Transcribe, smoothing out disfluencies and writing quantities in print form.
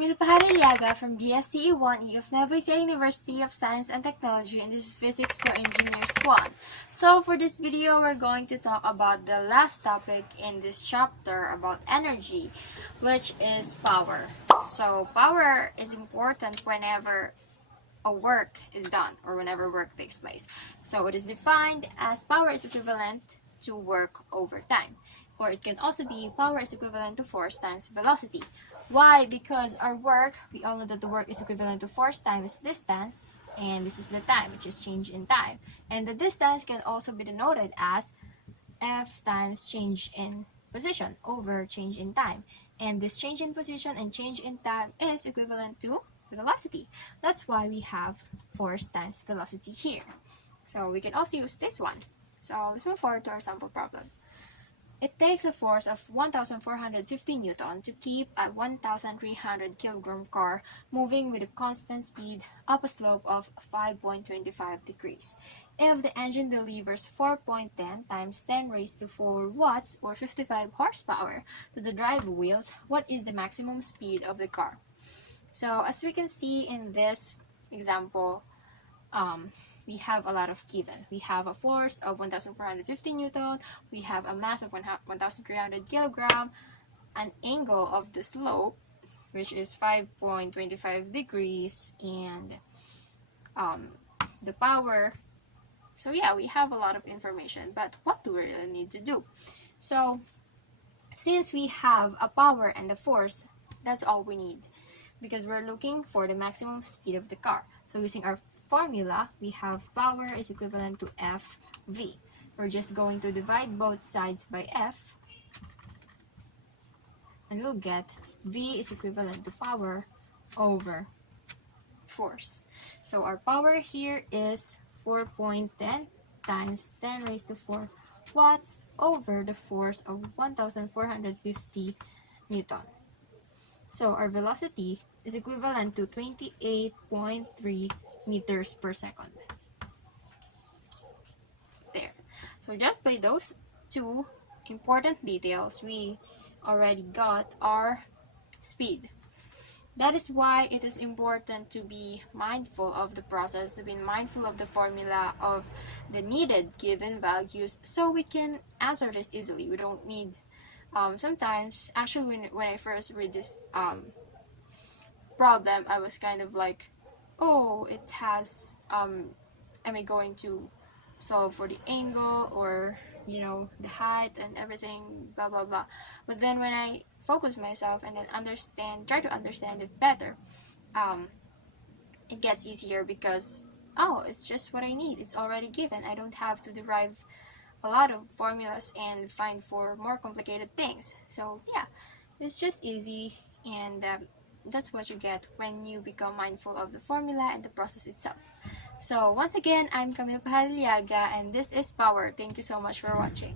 Camille Pajarillaga from BSCE 1E of Nueva University of Science and Technology, and this is Physics for Engineers 1. So for this video, we're going to talk about the last topic in this chapter about energy, which is power. So power is important whenever a work is done or whenever work takes place. So it is defined as power is equivalent to work over time, or it can also be power is equivalent to force times velocity. Why? Because our work, we all know that the work is equivalent to force times distance, and this is the time, which is change in time. And the distance can also be denoted as F times change in position over change in time. And this change in position and change in time is equivalent to velocity. That's why we have force times velocity here. So we can also use this one. So let's move forward to our sample problem. It takes a force of 1,450 Newton to keep a 1,300 kilogram car moving with a constant speed up a slope of 5.25 degrees. If the engine delivers 4.10 times 10 raised to 4 watts or 55 horsepower to the drive wheels, what is the maximum speed of the car? So as we can see in this example, we have a lot of given. We have a force of 1,450 Newton, we have a mass of 1,300 kilogram, an angle of the slope, which is 5.25 degrees, and the power. So yeah, we have a lot of information, but what do we really need to do? So since we have a power and a force, that's all we need, because we're looking for the maximum speed of the car. So using our formula, we have power is equivalent to FV. We're just going to divide both sides by F, and we'll get V is equivalent to power over force. So our power here is 4.10 times 10 raised to 4 watts over the force of 1,450 Newton. So our velocity is equivalent to 28.3 meters per second. There. So just by those two important details, we already got our speed. That is why it is important to be mindful of the process, to be mindful of the formula, of the needed given values, so we can answer this easily. We don't need sometimes, actually, when I first read this problem, I was kind of like, oh, it has, am I going to solve for the angle or, you know, the height and everything, blah, blah, blah. But then when I focus myself and then try to understand it better, it gets easier because, oh, it's just what I need. It's already given. I don't have to derive a lot of formulas and find for more complicated things. So yeah, it's just easy, and that's what you get when you become mindful of the formula and the process itself. So once again, I'm Camille Pajarillaga, and this is Power. Thank you so much for watching.